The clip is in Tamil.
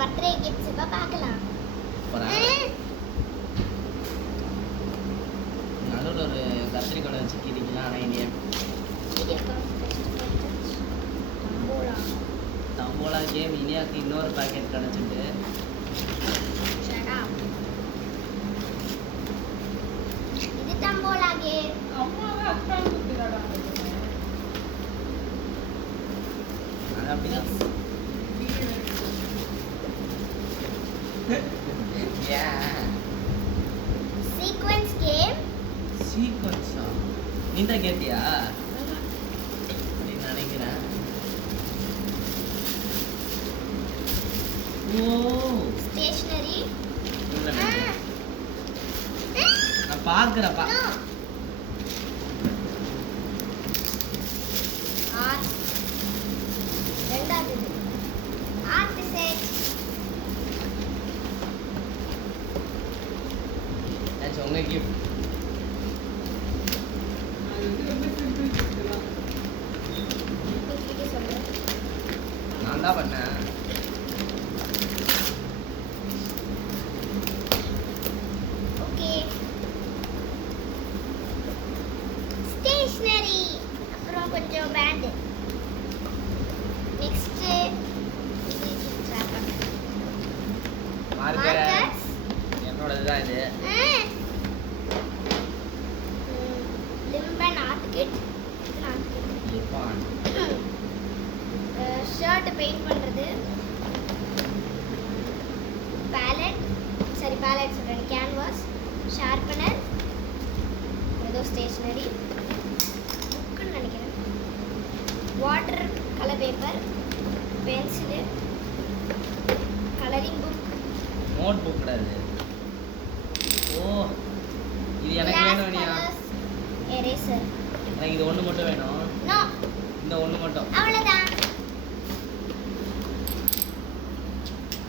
பர்த்டே கிஃப்ட்ஸ் இப்ப பார்க்கலாம். நடுவில் ஒரு கத்திரிக்கோலை வச்சு கிட்டிக்கலாம். ஆனால் இங்கே தம்போலா கேம் இனியாக்கு இன்னொரு பாக்கெட் கிடச்சிட்டு இது தம்போலா கேம். அது அப்படிதான். Sequence game. சீக்வன்ஸா? நீ தான் கேட்டியா? அப்படின்னு நினைக்கிறேன். ஓ ஸ்டேஷனரி. இல்லை நான் பார்க்குறப்பா. ஆர்ட். ரெண்டாவது ஆர்ட் செட். ஆச்சு உங்க கிஃப்ட். நான் தான் பண்ணேன். ஓகே. ஸ்டேஷனரி. அப்புறம் கொஞ்சம் பேண்ட். Next marker markers. என்னோடது தான் இது. Lippan art kit. Lippan. Shirt paint பண்றது. பேலட். சரி பேலட் சொல்றேன். கேன்வாஸ். ஷார்ப்பனர். ஏதோ ஸ்டேஷனரி. புக்குன்னு நினைக்கிறேன். Water colour paper. Pencil. Colouring book. Notebook கூடாது. ஓ இது எனக்கு வேணும். எரேசர். எனக்கு இது ஒன்று மட்டும் வேணும். நோ. இந்த ஒன்று மட்டும். அவ்வளவுதான்.